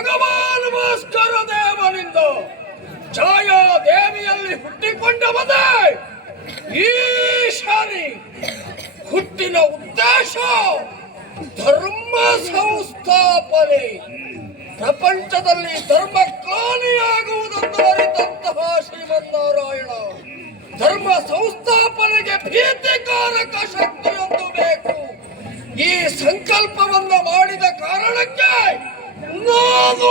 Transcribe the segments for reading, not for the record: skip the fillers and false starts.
ಭಗವಾನ್ ಭಾಸ್ಕರ ದೇವನಿಂದ ಛಾಯಾ ದೇವಿಯಲ್ಲಿ ಹುಟ್ಟಿಕೊಂಡವನೇ ಈ ಶನಿ. ಹುಟ್ಟಿನ ಉದ್ದೇಶ ಧರ್ಮ ಸಂಸ್ಥಾಪನೆ. ಪ್ರಪಂಚದಲ್ಲಿ ಧರ್ಮ ಕ್ಲಾನಿಯಾಗುವುದನ್ನು ಅರಿತಂತಹ ಶ್ರೀಮನ್ನಾರಾಯಣ ಧರ್ಮ ಸಂಸ್ಥಾಪನೆಗೆ ಭೀತಿಕಾರಕ ಶಕ್ತಿಯೊಂದು ಬೇಕು. ಈ ಸಂಕಲ್ಪವನ್ನು ಮಾಡಿದ ಕಾರಣಕ್ಕೆ ನಾನು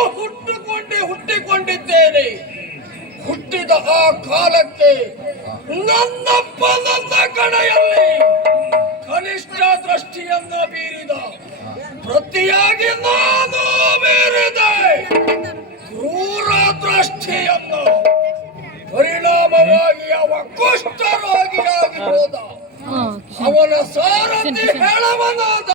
ಹುಟ್ಟಿಕೊಂಡಿದ್ದೇನೆ. ಹುಟ್ಟಿದ ಆ ಕಾಲಕ್ಕೆ ನನ್ನ ಕಡೆಯಲ್ಲಿ ಕನಿಷ್ಠ ದೃಷ್ಟಿಯನ್ನ ಬೀರಿದ. ಪ್ರತಿಯಾಗಿ ನಾನು ಬೀರಿದೆ ಕ್ರೂರ ದೃಷ್ಟಿಯನ್ನು. ಪರಿಣಾಮವಾಗಿ ಅವ ಕುಷ್ಠರೋಗಿಯಾಗಿ ಹೋದ. ಅವನ ಸಾರಥಿ ಹೇಳವನ